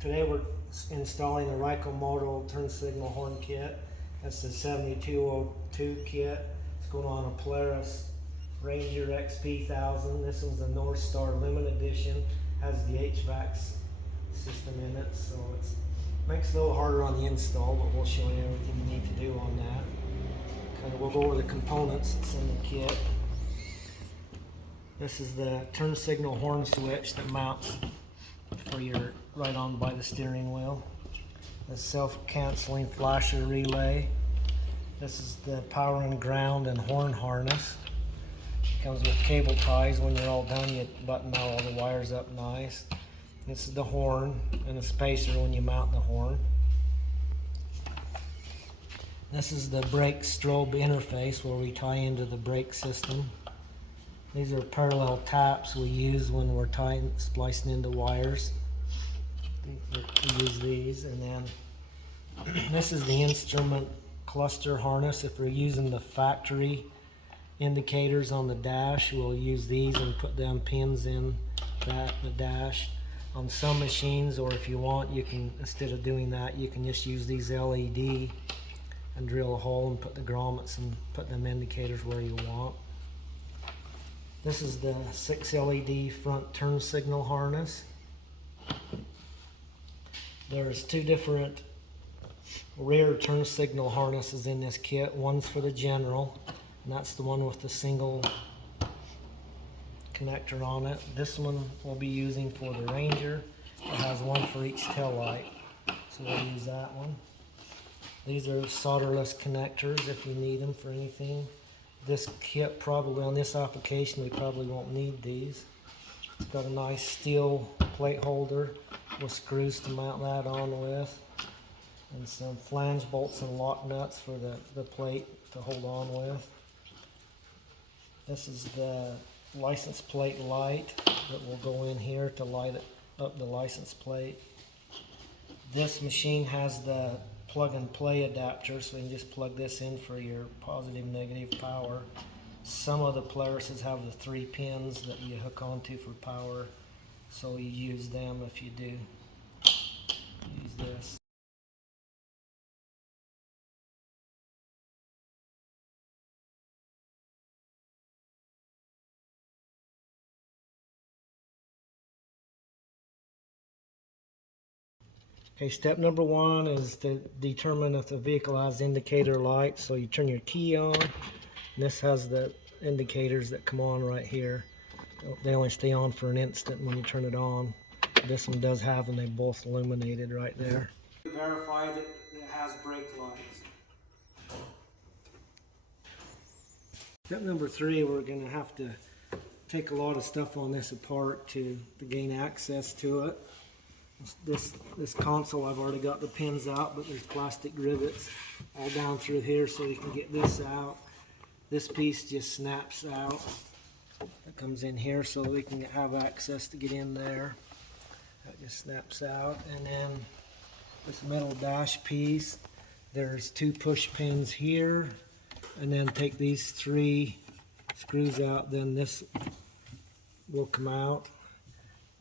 Today we're installing the Ryco Moto Turn Signal horn kit. That's the 7202 kit. It's going on a Polaris Ranger XP1000. This one's the North Star Limited Edition. Has the HVAC system in it, so it makes it a little harder on the install, but we'll show you everything you need to do on that. We'll go over the components that's in the kit. This is the turn signal horn switch that mounts for your right on by the steering wheel. The self-canceling flasher relay. This is the power and ground and horn harness. It comes with cable ties. When you're all done, you button all the wires up nice. This is the horn and a spacer when you mount the horn. This is the brake strobe interface where we tie into the brake system. These are parallel taps we use when we're splicing into wires. We use these, and then this is the instrument cluster harness. If we're using the factory indicators on the dash, we'll use these and put them pins in the dash. On some machines, or if you want, you can, instead of doing that, you can just use these LED and drill a hole and put the grommets and put them indicators where you want. This is the 6 LED front turn signal harness. There's two different rear turn signal harnesses in this kit. One's for the general, and that's the one with the single connector on it. This one we'll be using for the Ranger. It has one for each tail light, so we'll use that one. These are solderless connectors if you need them for anything. This kit, probably on this application, we probably won't need these. It's got a nice steel plate holder with screws to mount that on with, and some flange bolts and lock nuts for the plate to hold on with. This is the license plate light that will go in here to light up the license plate. This machine has the plug and play adapter, so you can just plug this in for your positive negative power. Some of the Polarises have the 3 pins that you hook onto for power, so you use them if you do use this. Okay, step number 1 is to determine if the vehicle has indicator lights. So you turn your key on, and this has the indicators that come on right here. They only stay on for an instant when you turn it on. This one does have them, they both illuminated right there. Verify that it has brake lights. Step number 3, we're going to have to take a lot of stuff on this apart to gain access to it. This console, I've already got the pins out, but there's plastic rivets all down through here, so you can get this out. This piece just snaps out. It comes in here so we can have access to get in there. That just snaps out. And then this metal dash piece, there's 2 push pins here, and then take these 3 screws out, then this will come out.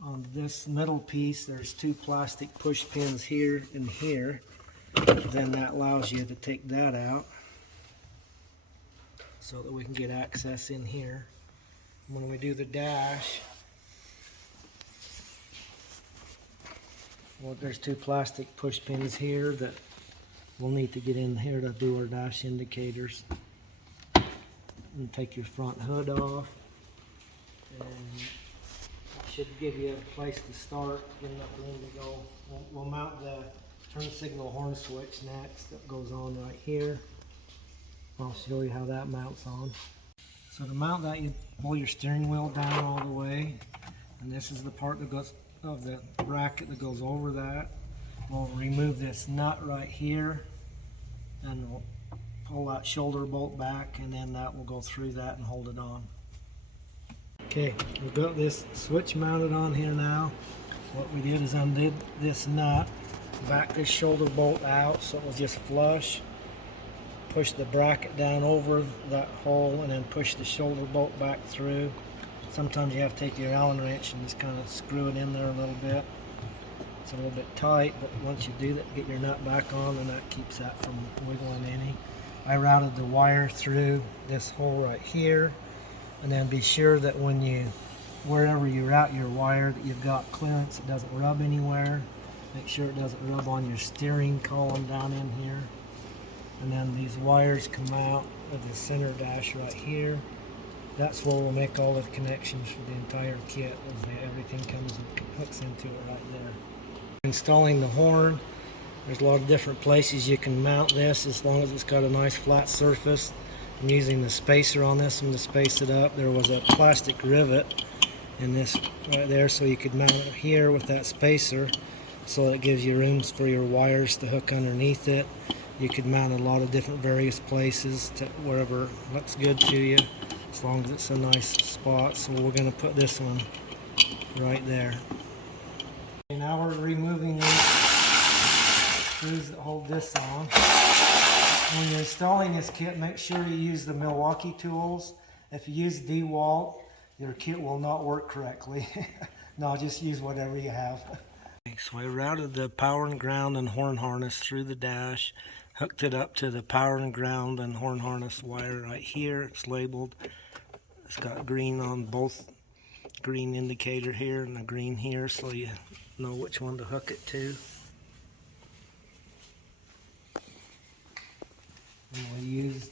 On this middle piece, there's 2 plastic push pins here and here. Then that allows you to take that out so that we can get access in here. When we do the dash, well, there's 2 plastic push pins here that we'll need to get in here to do our dash indicators. And take your front hood off, and should give you a place to start, get enough room to go. We'll mount the turn signal horn switch next. That goes on right here. I'll show you how that mounts on. So to mount that, you pull your steering wheel down all the way, and this is the part that goes of the bracket that goes over that. We'll remove this nut right here, and we'll pull that shoulder bolt back, and then that will go through that and hold it on. Okay, we've got this switch mounted on here now. What we did is undid this nut, back this shoulder bolt out so it was just flush. Push the bracket down over that hole and then push the shoulder bolt back through. Sometimes you have to take your Allen wrench and just kind of screw it in there a little bit. It's a little bit tight, but once you do that, get your nut back on, and that keeps that from wiggling any. I routed the wire through this hole right here, and then be sure that wherever you route your wire, that you've got clearance, it doesn't rub anywhere. Make sure it doesn't rub on your steering column down in here. And then these wires come out of the center dash right here. That's where we'll make all the connections for the entire kit, as everything comes and hooks into it right there. Installing the horn, there's a lot of different places you can mount this, as long as it's got a nice flat surface. I'm using the spacer on this one to space it up. There was a plastic rivet in this right there, so you could mount it here with that spacer, so it gives you rooms for your wires to hook underneath it. You could mount a lot of different various places to wherever looks good to you, as long as it's a nice spot. So we're going to put this one right there. And now we're removing these screws that hold this on. When you're installing this kit, make sure you use the Milwaukee tools. If you use DeWalt, your kit will not work correctly. No, just use whatever you have. So I routed the power and ground and horn harness through the dash, hooked it up to the power and ground and horn harness wire right here. It's labeled. It's got green on both, green indicator here and a green here, so you know which one to hook it to. And we used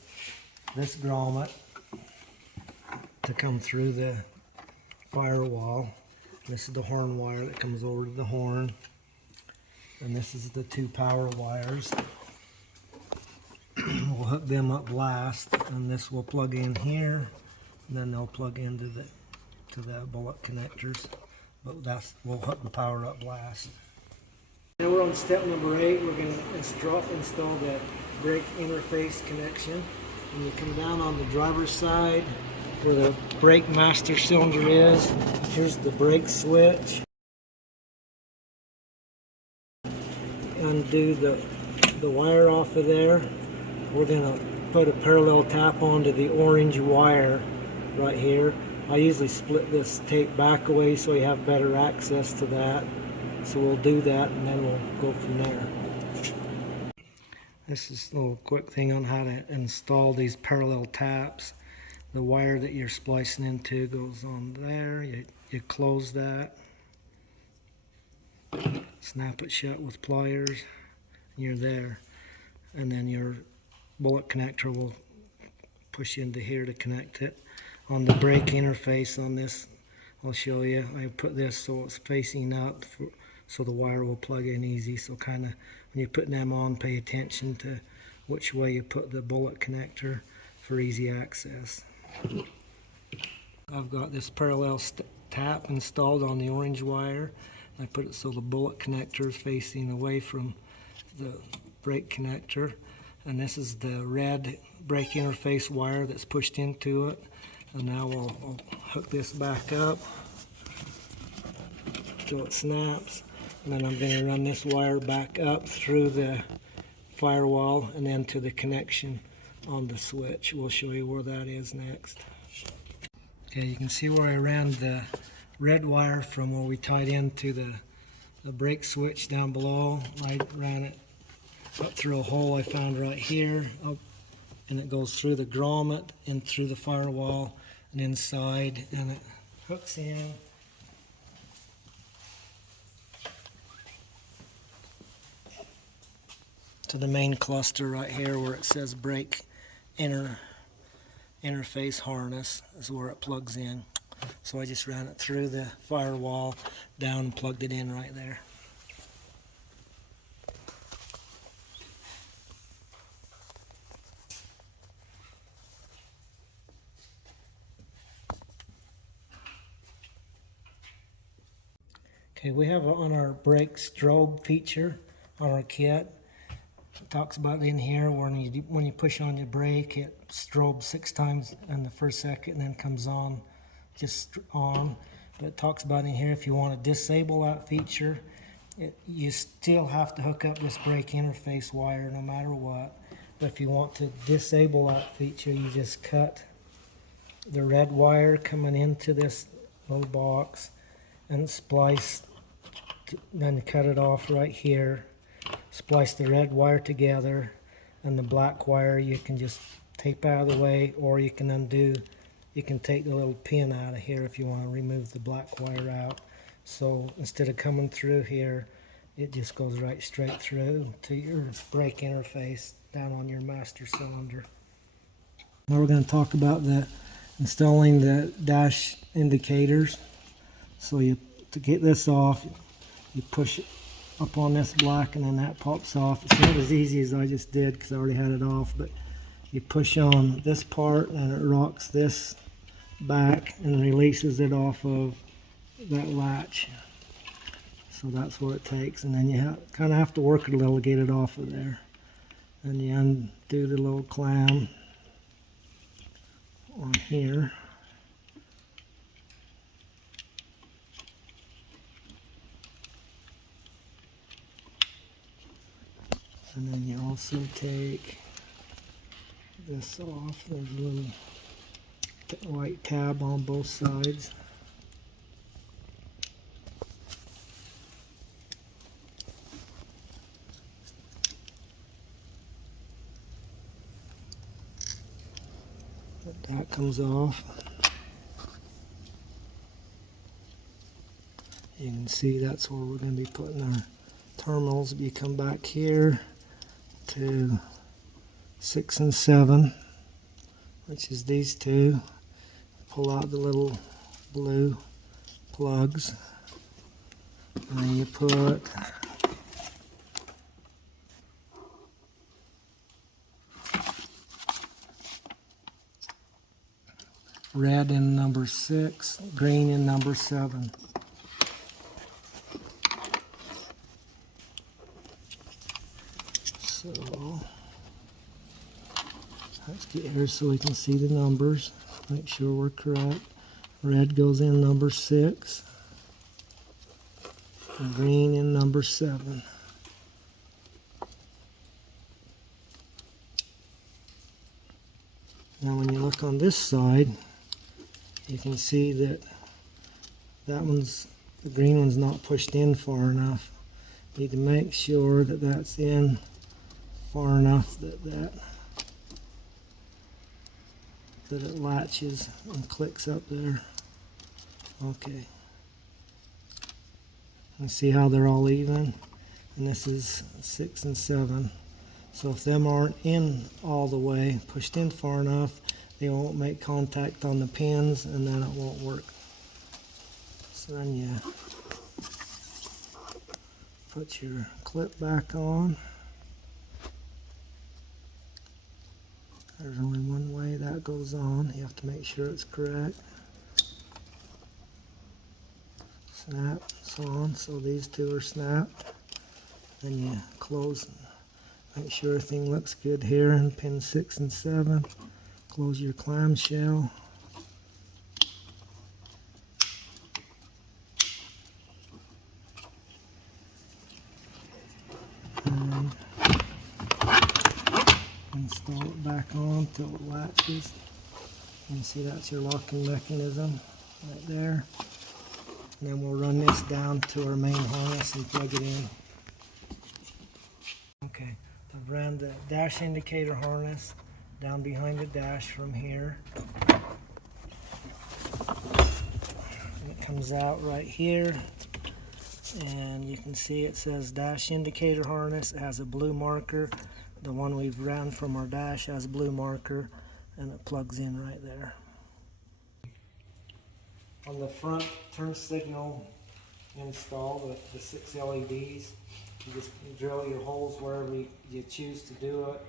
this grommet to come through the firewall. This is the horn wire that comes over to the horn, and this is the two power wires. We'll hook them up last, and this will plug in here, and then they'll plug into the bullet connectors. But we'll hook the power up last. Now we're on step number 8. We're going to install the brake interface connection. When you come down on the driver's side, where the brake master cylinder is, here's the brake switch. Undo the wire off of there. We're going to put a parallel tap onto the orange wire right here. I usually split this tape back away so you have better access to that. So we'll do that, and then we'll go from there. This is a little quick thing on how to install these parallel taps. The wire that you're splicing into goes on there. You close that, snap it shut with pliers, and you're there. And then your bullet connector will push into here to connect it. On the brake interface on this, I'll show you. I put this so it's facing up, so the wire will plug in easy. So kind of when you're putting them on, pay attention to which way you put the bullet connector for easy access. I've got this parallel tap installed on the orange wire. I put it so the bullet connector is facing away from the brake connector, and this is the red brake interface wire that's pushed into it. And now I'll hook this back up till it snaps, and then I'm going to run this wire back up through the firewall and then to the connection on the switch. We'll show you where that is next. Okay, you can see where I ran the red wire from where we tied into the brake switch down below. I ran it up through a hole I found right here, up, and it goes through the grommet and through the firewall and inside, and it hooks in to the main cluster right here where it says brake interface harness is where it plugs in. So I just ran it through the firewall down and plugged it in right there. Okay, we have on our brake strobe feature on our kit. It talks about in here when you push on your brake, it strobes 6 times in the first second and then comes on, just on. But it talks about in here if you want to disable that feature, you still have to hook up this brake interface wire no matter what. But if you want to disable that feature, you just cut the red wire coming into this little box and splice then you cut it off right here, splice the red wire together, and the black wire you can just tape out of the way, or you can undo. You can take the little pin out of here if you want to remove the black wire out. So instead of coming through here, it just goes right straight through to your brake interface down on your master cylinder. Now we're going to talk about installing the dash indicators. So to get this off, you push it up on this black and then that pops off. It's not as easy as I just did because I already had it off, but you push on this part and it rocks this back and releases it off of that latch. So that's what it takes, and then you kind of have to work it a little to get it off of there. And you undo the little clamp on here. And then you also take this off. There's a little white tab on both sides. That comes off. You can see that's where we're going to be putting our terminals. If you come back here to 6 and 7, which is these two, pull out the little blue plugs, and then you put red in number 6, green in number 7. So let's get here so we can see the numbers. Make sure we're correct. Red goes in number 6, and green in number 7. Now when you look on this side, you can see that the green one's not pushed in far enough. You need to make sure that that's in far enough that it latches and clicks up there. Okay. And see how they're all even? And this is 6 and 7. So if them aren't in all the way, pushed in far enough, they won't make contact on the pins, and then it won't work. So then you put your clip back on. There's only one way that goes on. You have to make sure it's correct. Snap, it's on, so these two are snapped. Then you close, make sure everything looks good here in pin 6 and 7. Close your clamshell. And install it back on until it latches. You can see that's your locking mechanism right there. And then we'll run this down to our main harness and plug it in. Okay, I've ran the dash indicator harness down behind the dash from here. And it comes out right here. And you can see it says dash indicator harness. It has a blue marker. The one we've ran from our dash has a blue marker, and it plugs in right there. On the front turn signal install with the 6 LEDs, you just drill your holes wherever you choose to do it.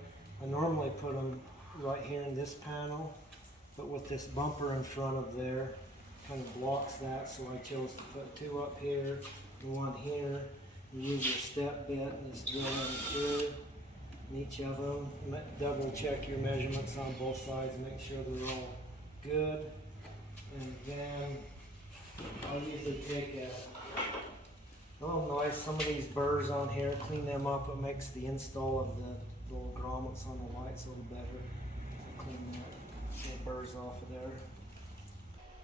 I normally put them right here in this panel, but with this bumper in front of there, kind of blocks that, so I chose to put 2 up here and 1 here. You use your step bit and just drill them through in each of them. Double check your measurements on both sides and make sure they're all good. And then I'll usually take a little knife, some of these burrs on here, clean them up. It makes the install of the little grommets on the lights a little better. So clean the burrs off of there.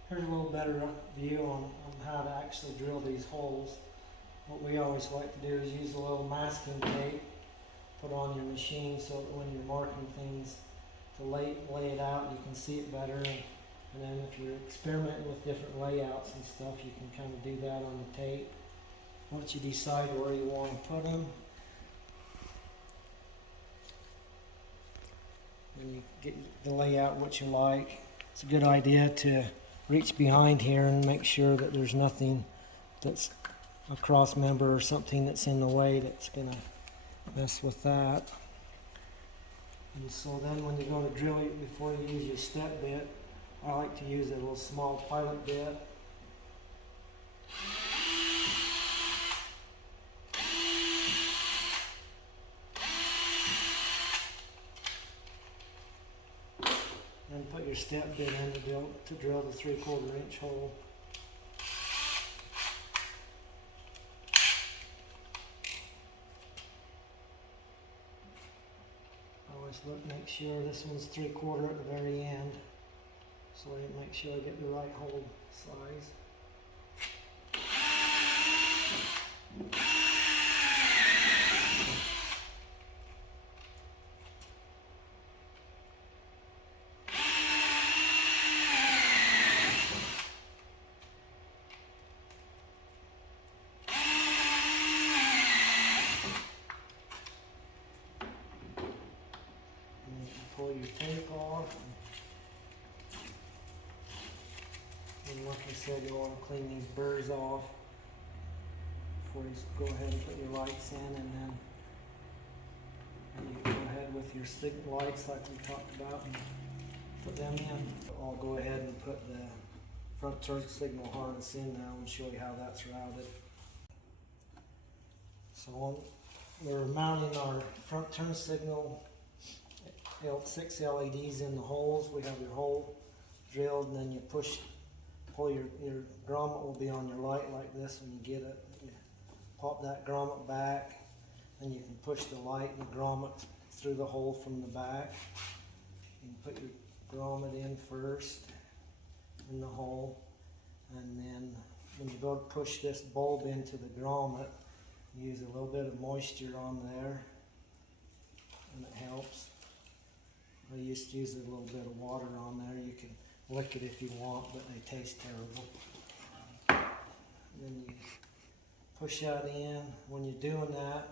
Here's a little better view on how to actually drill these holes. what we always like to do is use a little masking tape, put on your machine so that when you're marking things to lay it out, you can see it better. And then if you're experimenting with different layouts and stuff, you can kind of do that on the tape. Once you decide where you want to put them, and you get the layout what you like, it's a good idea to reach behind here and make sure that there's nothing that's a cross member or something that's in the way that's going to mess with that. And so then when you go to drill it, before you use your step bit, I like to use a little small pilot bit. And put your step bit in to drill the 3/4 inch hole. Always make sure this one's 3/4 at the very end, so I make sure I get the right hole size. Pull your tape off, and like I said, you want to clean these burrs off before you go ahead and put your lights in, and then you go ahead with your signal lights like we talked about and put them in. I'll go ahead and put the front turn signal harness in now and show you how that's routed. So we're mounting our front turn signal 6 LEDs in the holes. We have your hole drilled, and then you pull your grommet will be on your light like this when you get it. You pop that grommet back, and you can push the light and the grommet through the hole from the back. You can put your grommet in first in the hole, and then when you go to push this bulb into the grommet, you use a little bit of moisture on there, and it helps. I used to use a little bit of water on there. You can lick it if you want, but they taste terrible. And then you push that in. When you're doing that,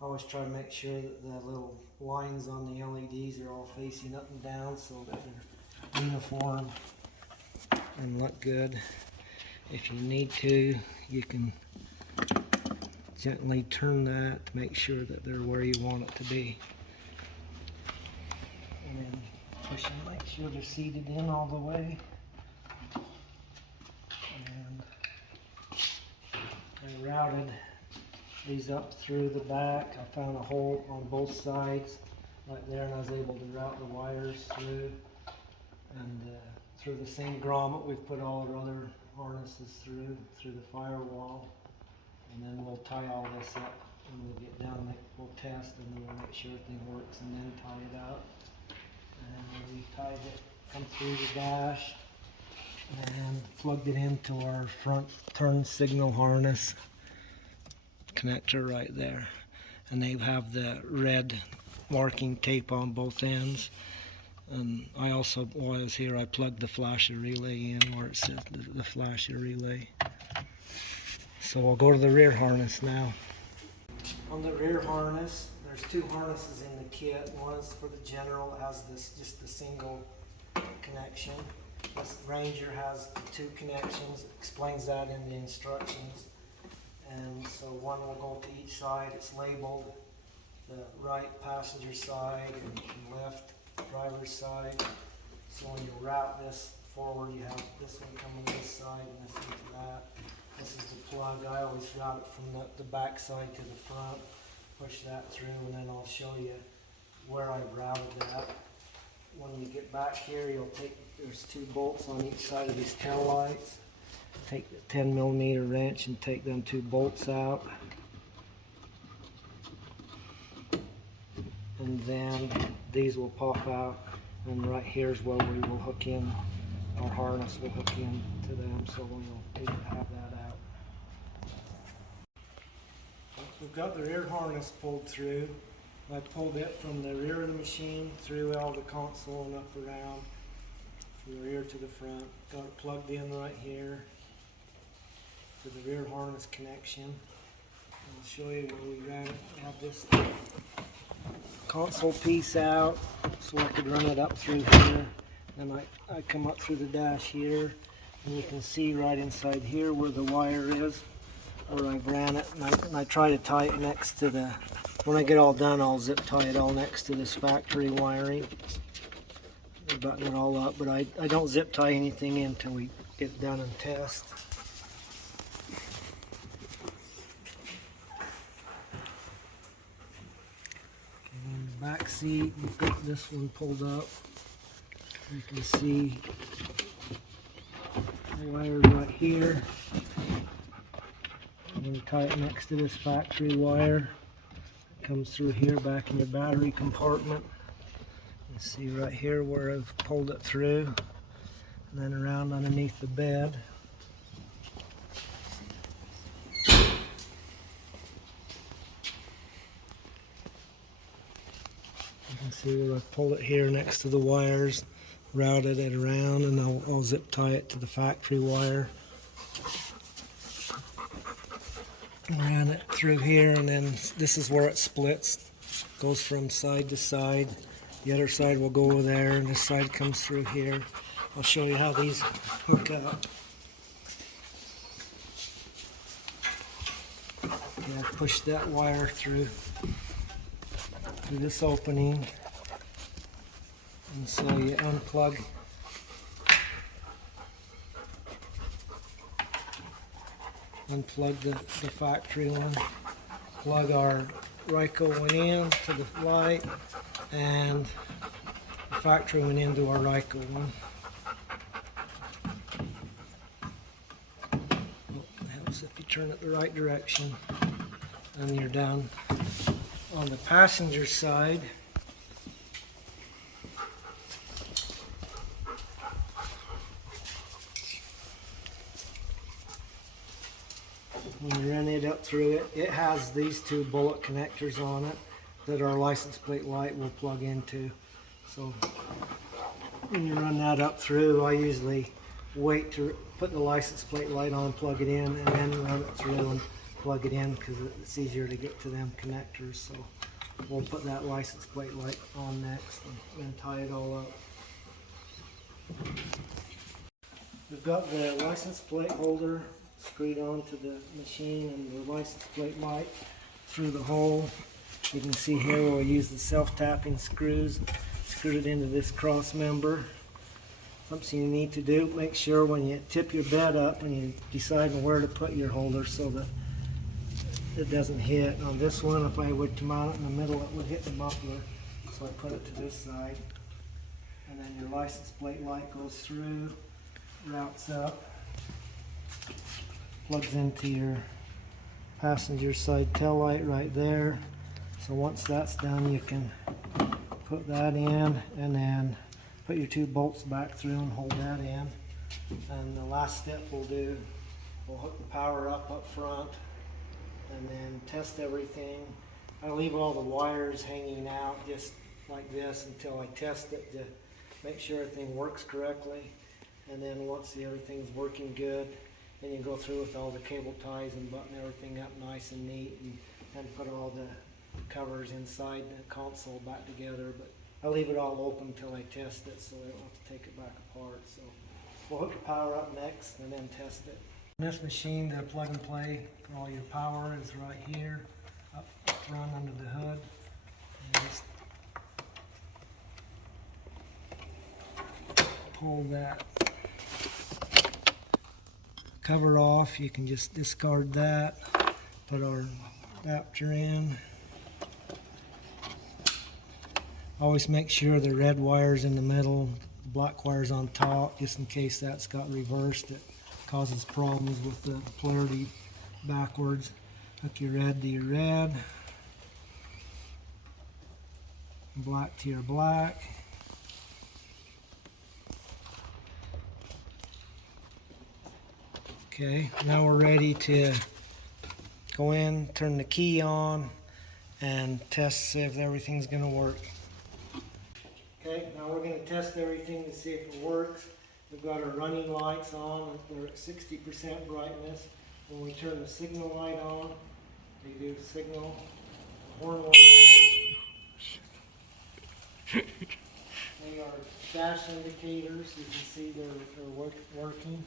I always try to make sure that the little lines on the LEDs are all facing up and down so that they're uniform and look good. If you need to, you can gently turn that to make sure that they're where you want it to be. And then push them, make sure they're seated in all the way. And I routed these up through the back. I found a hole on both sides right there, and I was able to route the wires through. And through the same grommet, we've put all our other harnesses through the firewall. And then we'll tie all this up, and we'll get down, we'll test, and then we'll make sure everything works, and then tie it up. And we tied it, come through the dash, and plugged it into our front turn signal harness connector right there. And they have the red marking tape on both ends. And I also, while I was here, I plugged the flasher relay in where it says the flasher relay. So I'll go to the rear harness now. On the rear harness, there's 2 harnesses in the kit. One is for the general, it has this just a single connection. This Ranger has 2 connections, it explains that in the instructions. And so one will go to each side. It's labeled the right passenger side and left driver's side. So when you route this forward, you have this one coming this side and this one to that. This is the plug. I always route it from the back side to the front. Push that through, and then I'll show you where I routed that. When you get back here, you'll take, there's 2 bolts on each side of these tail lights. Take the 10mm wrench and take them 2 bolts out. And then these will pop out, and right here is where we will hook in, our harness will hook in to them, so we'll need to have that out. we've got the rear harness pulled through. I pulled it from the rear of the machine through all the console and up around, from the rear to the front. Got it plugged in right here to the rear harness connection. I'll show you where we ran it. I have this console piece out so I could run it up through here. And I come up through the dash here, and you can see right inside here where the wire is, where I ran it, and I try to tie it next to the, when I get all done, I'll zip tie it all next to this factory wiring. Button it all up, but I don't zip tie anything in until we get done and test. Okay, in the back seat, we've got this one pulled up. You can see the wire right here. I'm going to tie it next to this factory wire. It comes through here back in the battery compartment. You see right here where I've pulled it through, and then around underneath the bed. You can see where I've pulled it here next to the wires, routed it around, and I'll zip tie it to the factory wire. Ran it through here, and then this is where it splits, goes from side to side. The other side will go over there, and this side comes through here. I'll show you how these hook up. Yeah, push that wire through this opening, and so you unplug the factory one, plug our Ryco one in to the light, and the factory one into our Ryco one. It helps if you turn it the right direction, and you're done. On the passenger side, when you run it up through it, it has these two bullet connectors on it that our license plate light will plug into. So when you run that up through, I usually wait to put the license plate light on, plug it in, and then run it through and plug it in, because it's easier to get to them connectors. So we'll put that license plate light on next and then tie it all up. We've got the license plate holder screwed onto the machine and the license plate light through the hole. You can see here where we use the self-tapping screws, screwed it into this cross member. Something you need to do, make sure when you tip your bed up and you decide where to put your holder so that it doesn't hit. On this one, if I were to mount it in the middle, it would hit the muffler. So I put it to this side. And then your license plate light goes through, routes up, plugs into your passenger side tail light right there. So once that's done, you can put that in and then put your two bolts back through and hold that in. And the last step we'll do, we'll hook the power up front and then test everything. I leave all the wires hanging out just like this until I test it to make sure everything works correctly. And then once everything's working good, then you go through with all the cable ties and button everything up nice and neat, and put all the covers inside the console back together. But I leave it all open until I test it, so I don't have to take it back apart. So we'll hook the power up next and then test it. This machine, the plug and play for all your power, is right here, up front under the hood. And just pull that cover off. You can just discard that, put our adapter in. Always make sure the red wire's in the middle, the black wire's on top, just in case that's got reversed. It causes problems with the polarity backwards. Hook your red to your red, black to your black. Okay, now we're ready to go in, turn the key on, and test, see if everything's going to work. Okay, now we're going to test everything to see if it works. We've got our running lights on. They're at 60% brightness. When we turn the signal light on, they do signal. The horn light. They are dash indicators. You can see they're working.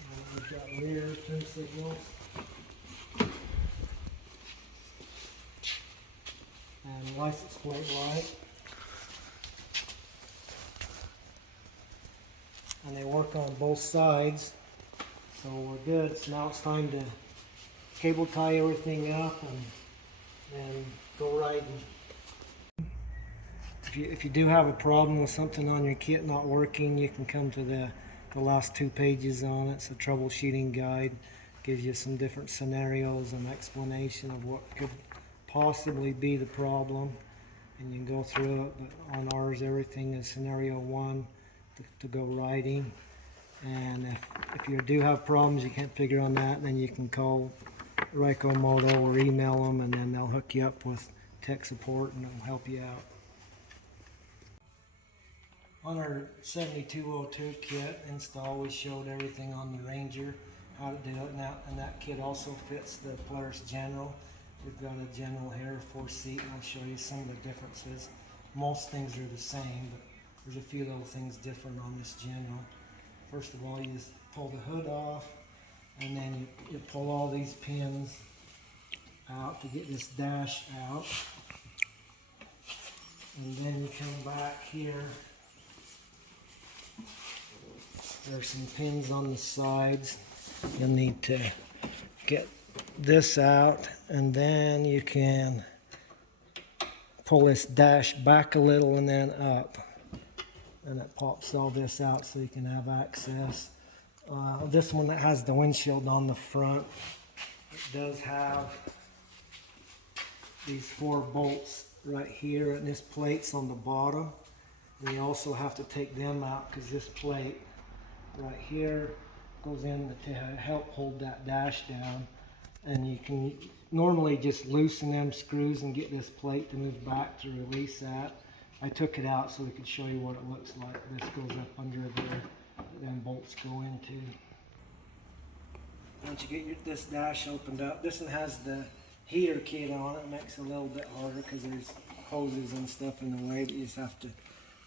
And we've got rear turn signals. And license plate light. And they work on both sides, so we're good. So now it's time to cable tie everything up and go riding. If you do have a problem with something on your kit not working, you can come to the last 2 pages on it. It's a troubleshooting guide. Gives you some different scenarios and explanation of what could possibly be the problem, and you can go through it. But on ours, everything is scenario 1 to go riding. And if you do have problems you can't figure on that, then you can call Ryco Moto or email them, and then they'll hook you up with tech support and they'll help you out. On our 7202 kit install, we showed everything on the Ranger, how to do it, and that kit also fits the Polaris General. We've got a General here, 4-seat, and I'll show you some of the differences. Most things are the same, but there's a few little things different on this General. First of all, you just pull the hood off, and then you pull all these pins out to get this dash out. And then you come back here. There's some pins on the sides. You'll need to get this out, and then you can pull this dash back a little and then up. And it pops all this out so you can have access. This one that has the windshield on the front, it does have these 4 bolts right here, and this plate's on the bottom. And you also have to take them out because this plate right here goes in to help hold that dash down. And you can normally just loosen them screws and get this plate to move back to release that. I took it out so we could show you what it looks like. This goes up under there, then bolts go into. Once you get this dash opened up, this one has the heater kit on it. It makes it a little bit harder because there's hoses and stuff in the way, but you just have to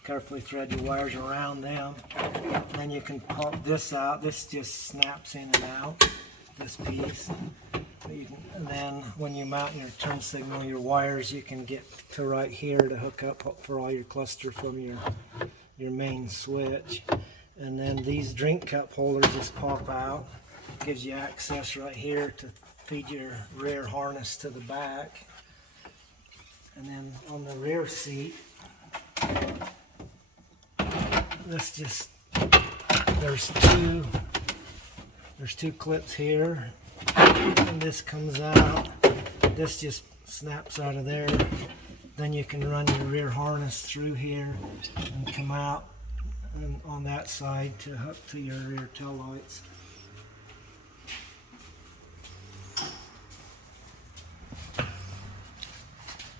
carefully thread your wires around them. And then you can pop this out. This just snaps in and out, this piece. And then when you mount your turn signal, your wires, you can get to right here to hook up for all your cluster from your main switch. And then these drink cup holders just pop out. Gives you access right here to feed your rear harness to the back. And then on the rear seat, this just, there's two clips here, and this comes out. This just snaps out of there. Then you can run your rear harness through here and come out and on that side to hook to your rear tail lights.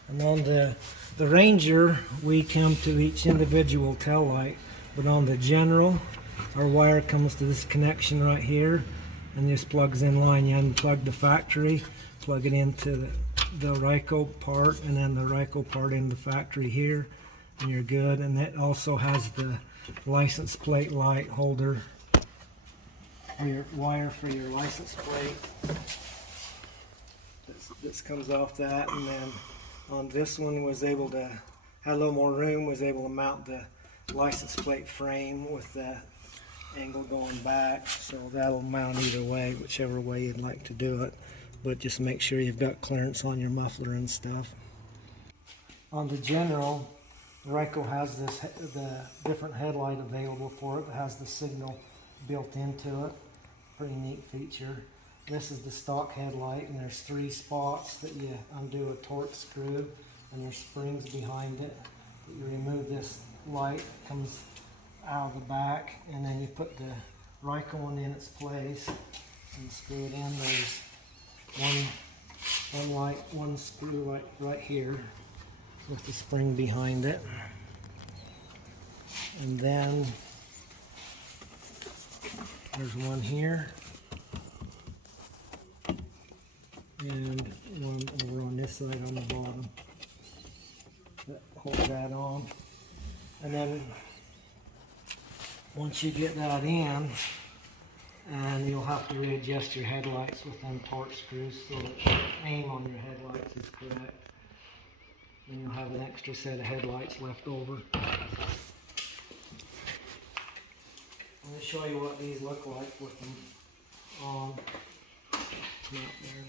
And on the Ranger, we come to each individual tail light, but on the General, our wire comes to this connection right here, and this plugs in line. You unplug the factory, plug it into the Ryco part, and then the Ryco part in the factory here, and you're good. And it also has the license plate light holder, or your wire for your license plate. This comes off that, and then on this one was able to, had a little more room, was able to mount the license plate frame with the angle going back, so that'll mount either way, whichever way you'd like to do it, but just make sure you've got clearance on your muffler and stuff. On the General, Ryco has the different headlight available for it that has the signal built into it. Pretty neat feature. This is the stock headlight, and there's 3 spots that you undo a torque screw, and there's springs behind it. You remove this light, comes out of the back, and then you put the Ryco one in its place and screw it in. There's one screw right here with the spring behind it, and then there's one here and one over on this side on the bottom that holds that on. And then once you get that in, and you'll have to readjust your headlights with them torque screws so that the aim on your headlights is correct. And you'll have an extra set of headlights left over. I'm going to show you what these look like with them on. Come out there.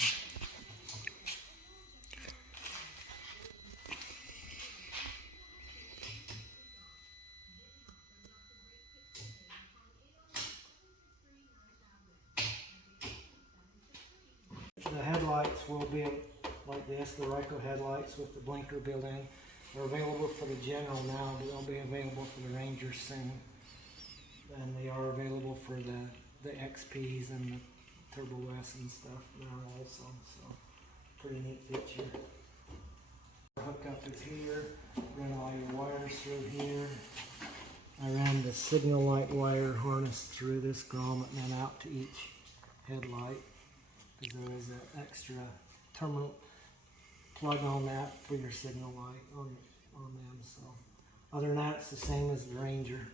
The headlights will be like this, the Ryco headlights with the blinker built in. They're available for the General now, but they'll be available for the Ranger soon. And they are available for the XPs and the Turbo S and stuff now also, so pretty neat feature. The hookup is here, run all your wires through here. I ran the signal light wire harness through this grommet and then out to each headlight, because there is an extra terminal plug on that for your signal light on them. So other than that, it's the same as the Ranger.